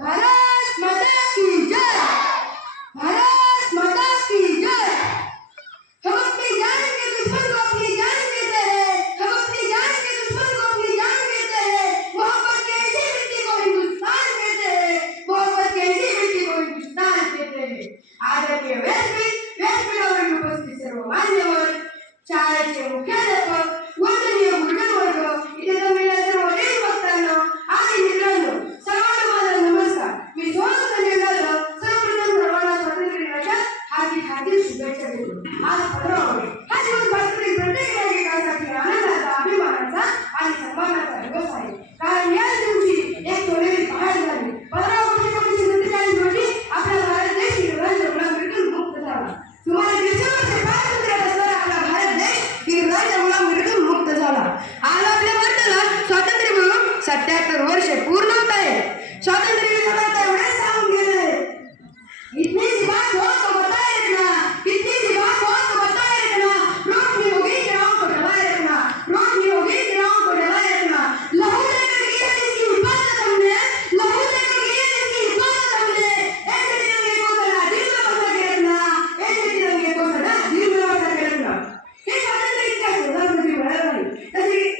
भारत माता की जय। भारत माता की जय। हम अपनी जान के दुश्मन को अपनी जान देते हैं। हम अपनी जान के दुश्मन को अपनी जान देते हैं। मोहब्बत की ऐसी मिट्टी को हिंदुस्तान देते हैं। मोहब्बत की ऐसी मिट्टी को हिंदुस्तान देते हैं। आदरणीय व्यासपीठावर उपस्थित सर्व मान्यवर, शाळेचे मुख्याध्यापक, वंदनीय गुरुवर्ग, इथे जमलेल्या सर्व देशभक्तांनो आणि मित्रांनो, सर्वांना माझा नमस्कार. मी स्वातंत्र्य जाधव सर्वप्रथम सर्वांना स्वातंत्र्य दिनाच्या हार्दिक शुभेच्छा देतो. आज 15 ऑगस्ट हा दिवस भारतातील प्रत्येक नागरिकासाठी आनंदाचा, अभिमानाचा आणि सन्मानाचा दिवस आहे. कारण याच दिवशी एक सोनेरी पहाट झाली. 15 ऑगस्ट 1947 रोजी आपला भारत देश इंग्रजांच्या गुलामीतून मुक्त झाला. सुमारे 150 वर्षे स्वातंत्र्य असणारा आपला भारत देश इंग्रजांच्या गुलामीतून मुक्त झाला. आज आपल्या भारताला स्वातंत्र्य मिळून 77 वर्षे पूर्ण होत आहेत. स्वातंत्र्य मिळवण्याचा एवढे सांगून गेले. इतनी सी बात हो तो बताए रखना, इतनी सी बात हो तो बताए रखना, रोशनी होगी गिराओं को दबाए रखना, रोशनी होगी गिराओं को दबाए रखना. लहू लेकर की है इसकी हिफाजत हमने, लहू लेकर की है इसकी हिफाजत हमने. ऐसे तिरंगे को सदा दिल में बसा के रखना, ऐसे तिरंगे को सदा दिल में बसा के रखना. हे स्वातंत्र्य इतक्या सहजासहजी मिळालं नाही.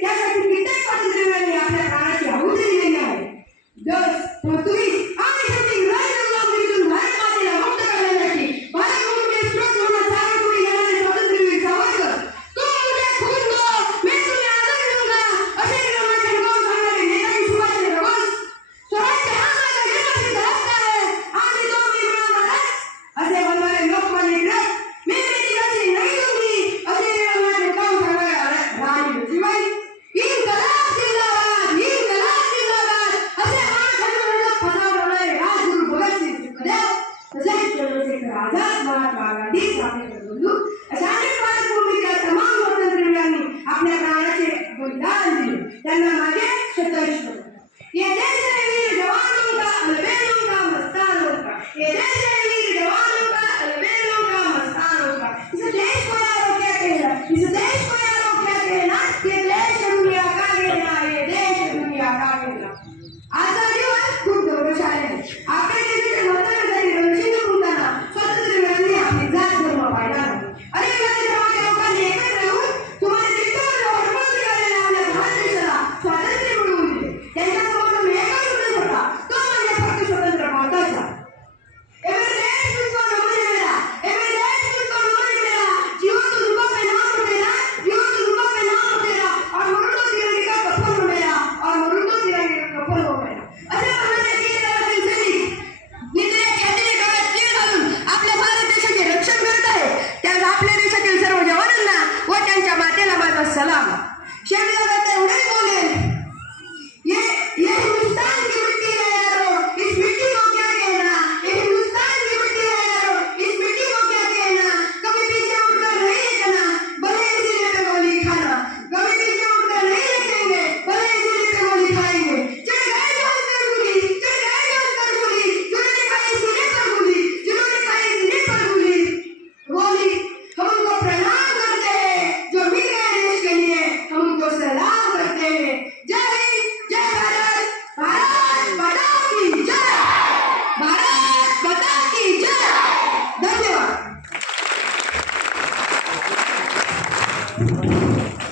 त्यासाठी कित्येक स्वातंत्र्यवीरांनी आपल्या प्राणाची आहुती दिलेली आहे. जस पृथ्वी